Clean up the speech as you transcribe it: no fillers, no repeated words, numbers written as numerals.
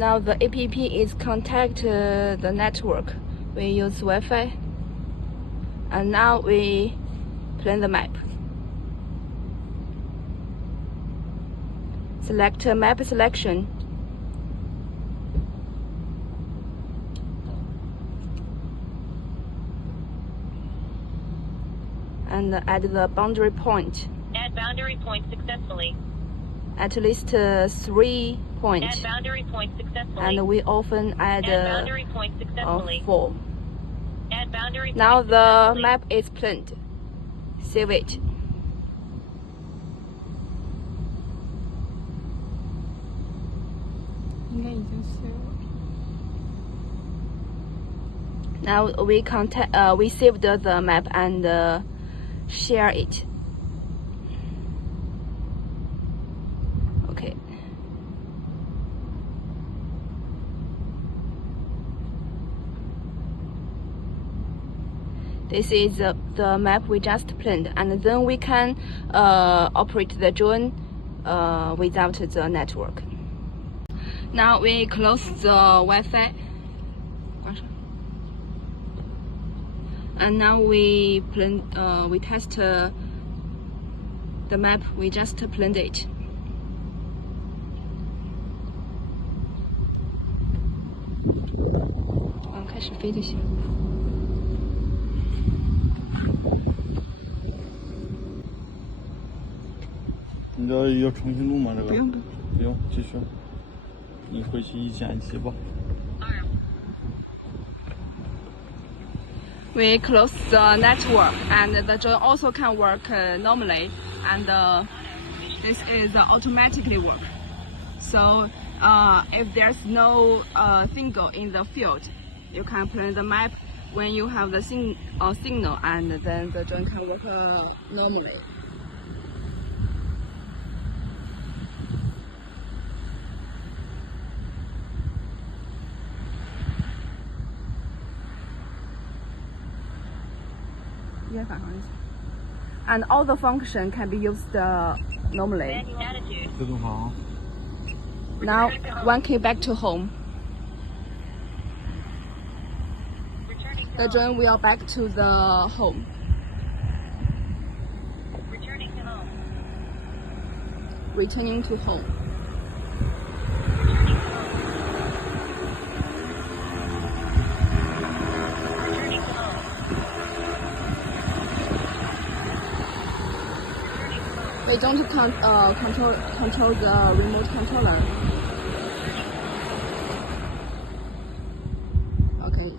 Now the app is contact the network. We use Wi-Fi, and now we plan the map. Select map selection. And add the boundary point. Add boundary point successfully. At least 3 points. Add boundary point successfully. And we often add boundary point successfully. 4. Add boundary Now point the successfully. map is planned. Save it. Now we saved the map and share it. Okay. This is the map we just planned, and then we can operate the drone without the network. Now we close the Wi-Fi. And now we test the map. We just planned it.开始飞就行。你这要重新录吗？这个不用。不用，继续。你回去一剪辑吧。We close the network, and the drone also can work normally, and this is automatically work. So if there's no signal in the field, you can plan the map when you have the signal, and then the drone can work normally. And all the function can be used normally. Now one key back to home. The drone will back to the home. Returning to home. Returning to home. Returning to home. We don't control the remote controller. Okay.